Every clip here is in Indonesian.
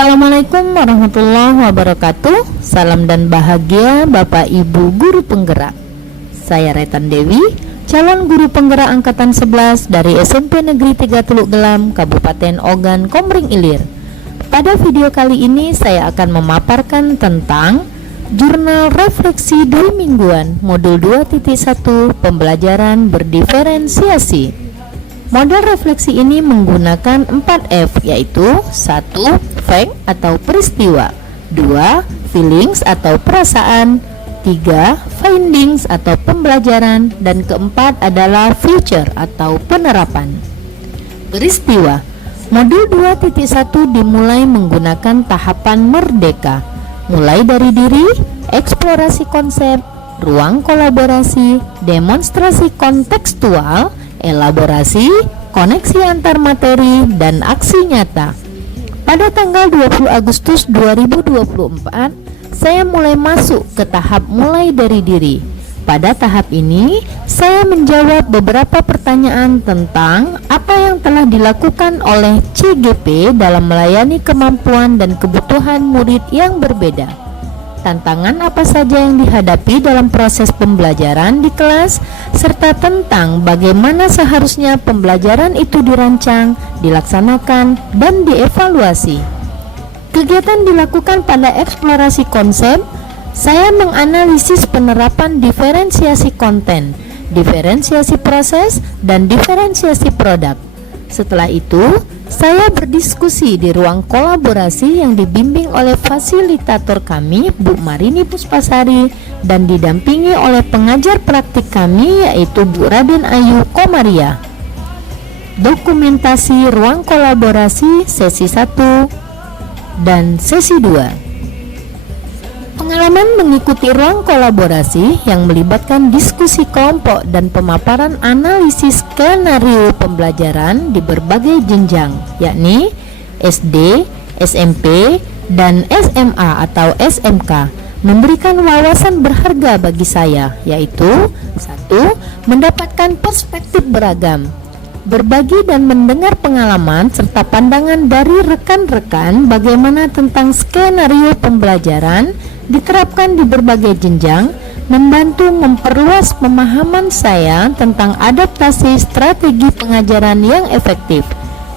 Assalamualaikum warahmatullahi wabarakatuh. Salam dan bahagia Bapak Ibu Guru Penggerak. Saya Retan Dewi, calon guru penggerak angkatan 11 dari SMP Negeri 3 Teluk Gelam, Kabupaten Ogan Komering Ilir. Pada video kali ini saya akan memaparkan tentang Jurnal Refleksi Doi Mingguan Modul 2.1 Pembelajaran Berdiferensiasi. Model refleksi ini menggunakan 4F, yaitu 1. Fact atau peristiwa, 2. Feelings atau perasaan, 3. Findings atau pembelajaran, dan keempat adalah future atau penerapan. Peristiwa. Modul 2.1 dimulai menggunakan tahapan merdeka, mulai dari diri, eksplorasi konsep, ruang kolaborasi, demonstrasi kontekstual, elaborasi, koneksi antar materi, dan aksi nyata. Pada tanggal 20 Agustus 2024, saya mulai masuk ke tahap mulai dari diri. Pada tahap ini, saya menjawab beberapa pertanyaan tentang apa yang telah dilakukan oleh CGP dalam melayani kemampuan dan kebutuhan murid yang berbeda. Tantangan apa saja yang dihadapi dalam proses pembelajaran di kelas, serta tentang bagaimana seharusnya pembelajaran itu dirancang, dilaksanakan, dan dievaluasi. Kegiatan dilakukan pada eksplorasi konsep. Saya menganalisis penerapan diferensiasi konten, diferensiasi proses, dan diferensiasi produk. Setelah itu, saya berdiskusi di ruang kolaborasi yang dibimbing oleh fasilitator kami, Bu Marini Puspasari, dan didampingi oleh pengajar praktik kami, yaitu Bu Raden Ayu Komaria. Dokumentasi ruang kolaborasi sesi 1 dan sesi 2. Pengalaman mengikuti ruang kolaborasi yang melibatkan diskusi kelompok dan pemaparan analisis skenario pembelajaran di berbagai jenjang, yakni SD, SMP, dan SMA atau SMK, memberikan wawasan berharga bagi saya, yaitu 1. Mendapatkan perspektif beragam, berbagi dan mendengar pengalaman serta pandangan dari rekan-rekan bagaimana tentang skenario pembelajaran diterapkan di berbagai jenjang, membantu memperluas pemahaman saya tentang adaptasi strategi pengajaran yang efektif.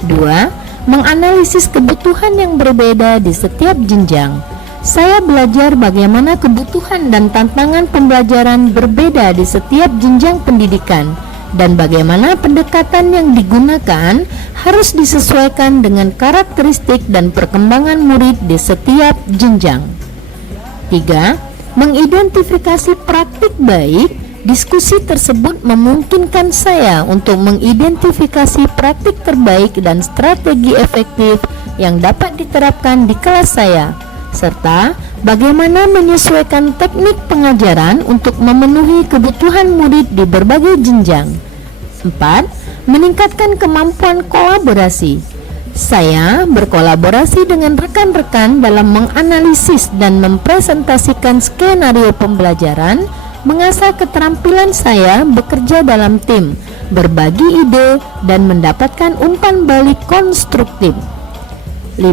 2. Menganalisis kebutuhan yang berbeda di setiap jenjang. Saya belajar bagaimana kebutuhan dan tantangan pembelajaran berbeda di setiap jenjang pendidikan, dan bagaimana pendekatan yang digunakan harus disesuaikan dengan karakteristik dan perkembangan murid di setiap jenjang. 3. Mengidentifikasi praktik baik. Diskusi tersebut memungkinkan saya untuk mengidentifikasi praktik terbaik dan strategi efektif yang dapat diterapkan di kelas saya, serta bagaimana menyesuaikan teknik pengajaran untuk memenuhi kebutuhan murid di berbagai jenjang. 4. Meningkatkan kemampuan kolaborasi. Saya berkolaborasi dengan rekan-rekan dalam menganalisis dan mempresentasikan skenario pembelajaran, mengasah keterampilan saya bekerja dalam tim, berbagi ide, dan mendapatkan umpan balik konstruktif. 5.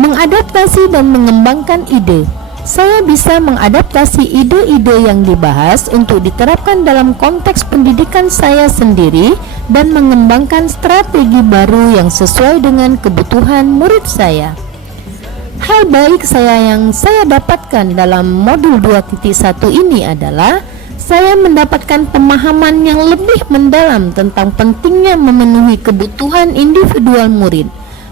Mengadaptasi dan mengembangkan ide. Saya bisa mengadaptasi ide-ide yang dibahas untuk diterapkan dalam konteks pendidikan saya sendiri dan mengembangkan strategi baru yang sesuai dengan kebutuhan murid saya. Hal baik yang saya dapatkan dalam modul 2.1 ini adalah saya mendapatkan pemahaman yang lebih mendalam tentang pentingnya memenuhi kebutuhan individual murid,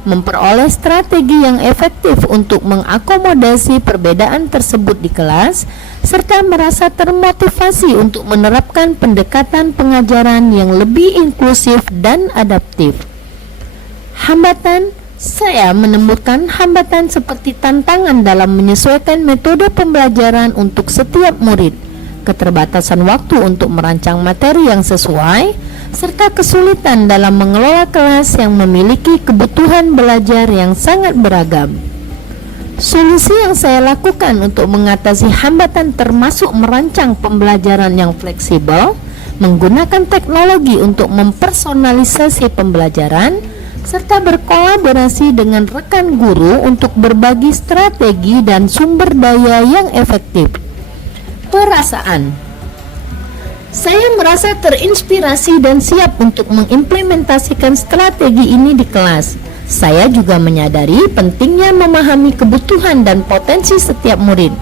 memperoleh strategi yang efektif untuk mengakomodasi perbedaan tersebut di kelas, serta merasa termotivasi untuk menerapkan pendekatan pengajaran yang lebih inklusif dan adaptif. Hambatan. Saya menemukan hambatan seperti tantangan dalam menyesuaikan metode pembelajaran untuk setiap murid, keterbatasan waktu untuk merancang materi yang sesuai, serta kesulitan dalam mengelola kelas yang memiliki kebutuhan belajar yang sangat beragam. Solusi yang saya lakukan untuk mengatasi hambatan termasuk merancang pembelajaran yang fleksibel, menggunakan teknologi untuk mempersonalisasi pembelajaran, serta berkolaborasi dengan rekan guru untuk berbagi strategi dan sumber daya yang efektif. Perasaan. Saya merasa terinspirasi dan siap untuk mengimplementasikan strategi ini di kelas. Saya juga menyadari pentingnya memahami kebutuhan dan potensi setiap murid.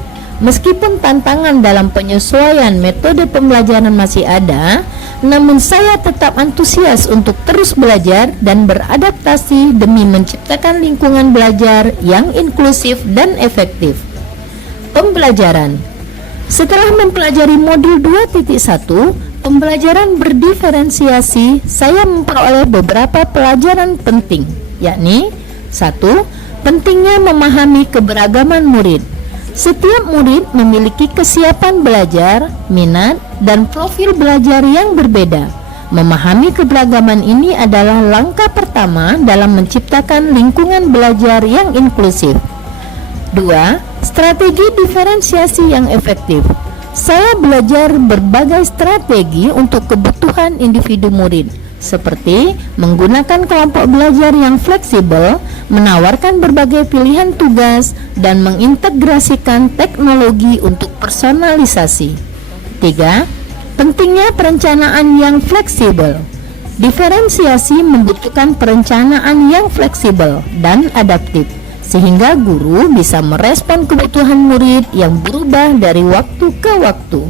Meskipun tantangan dalam penyesuaian metode pembelajaran masih ada, namun saya tetap antusias untuk terus belajar dan beradaptasi demi menciptakan lingkungan belajar yang inklusif dan efektif. Pembelajaran. Setelah mempelajari modul 2.1, pembelajaran berdiferensiasi, saya memperoleh beberapa pelajaran penting, yakni 1. Pentingnya memahami keberagaman murid. Setiap murid memiliki kesiapan belajar, minat, dan profil belajar yang berbeda. Memahami keberagaman ini adalah langkah pertama dalam menciptakan lingkungan belajar yang inklusif. 2. Strategi diferensiasi yang efektif. Saya belajar berbagai strategi untuk kebutuhan individu murid, seperti menggunakan kelompok belajar yang fleksibel, menawarkan berbagai pilihan tugas, dan mengintegrasikan teknologi untuk personalisasi. 3. Pentingnya perencanaan yang fleksibel. Diferensiasi membutuhkan perencanaan yang fleksibel dan adaptif, sehingga guru bisa merespon kebutuhan murid yang berubah dari waktu ke waktu.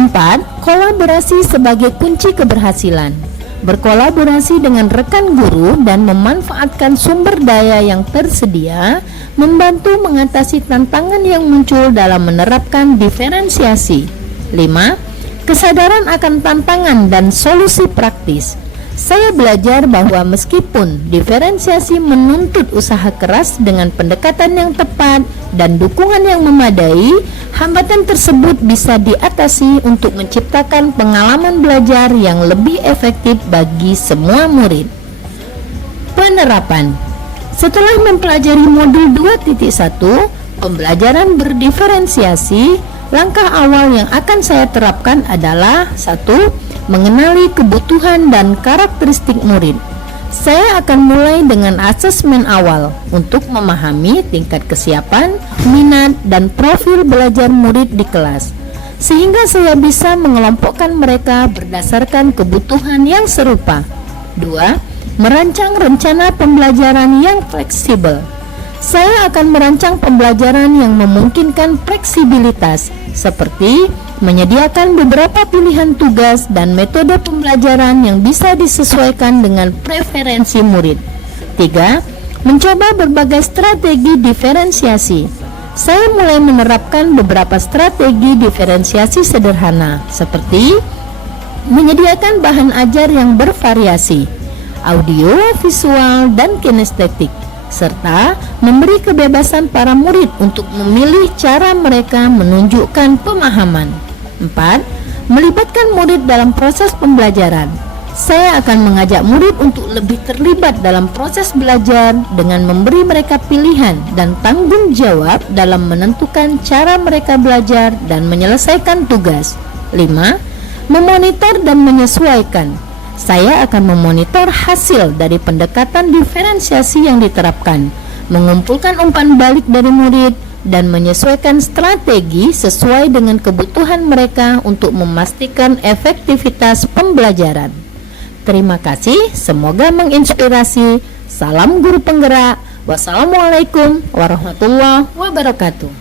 4. Kolaborasi sebagai kunci keberhasilan. Berkolaborasi dengan rekan guru dan memanfaatkan sumber daya yang tersedia membantu mengatasi tantangan yang muncul dalam menerapkan diferensiasi. 5. Kesadaran akan tantangan dan solusi praktis. Saya belajar bahwa meskipun diferensiasi menuntut usaha keras dengan pendekatan yang tepat dan dukungan yang memadai, hambatan tersebut bisa diatasi untuk menciptakan pengalaman belajar yang lebih efektif bagi semua murid. Penerapan. Setelah mempelajari modul 2.1, pembelajaran berdiferensiasi, langkah awal yang akan saya terapkan adalah 1. Mengenali kebutuhan dan karakteristik murid. Saya akan mulai dengan asesmen awal untuk memahami tingkat kesiapan, minat, dan profil belajar murid di kelas, sehingga saya bisa mengelompokkan mereka berdasarkan kebutuhan yang serupa. 2. Merancang rencana pembelajaran yang fleksibel. Saya akan merancang pembelajaran yang memungkinkan fleksibilitas, seperti menyediakan beberapa pilihan tugas dan metode pembelajaran yang bisa disesuaikan dengan preferensi murid. 3. Mencoba berbagai strategi diferensiasi. Saya mulai menerapkan beberapa strategi diferensiasi sederhana, seperti menyediakan bahan ajar yang bervariasi, audio, visual, dan kinestetik, serta memberi kebebasan para murid untuk memilih cara mereka menunjukkan pemahaman. 4. Melibatkan murid dalam proses pembelajaran. Saya akan mengajak murid untuk lebih terlibat dalam proses belajar dengan memberi mereka pilihan dan tanggung jawab dalam menentukan cara mereka belajar dan menyelesaikan tugas. 5. Memonitor dan menyesuaikan. Saya akan memonitor hasil dari pendekatan diferensiasi yang diterapkan, mengumpulkan umpan balik dari murid, dan menyesuaikan strategi sesuai dengan kebutuhan mereka untuk memastikan efektivitas pembelajaran. Terima kasih, semoga menginspirasi. Salam guru penggerak. Wassalamualaikum warahmatullahi wabarakatuh.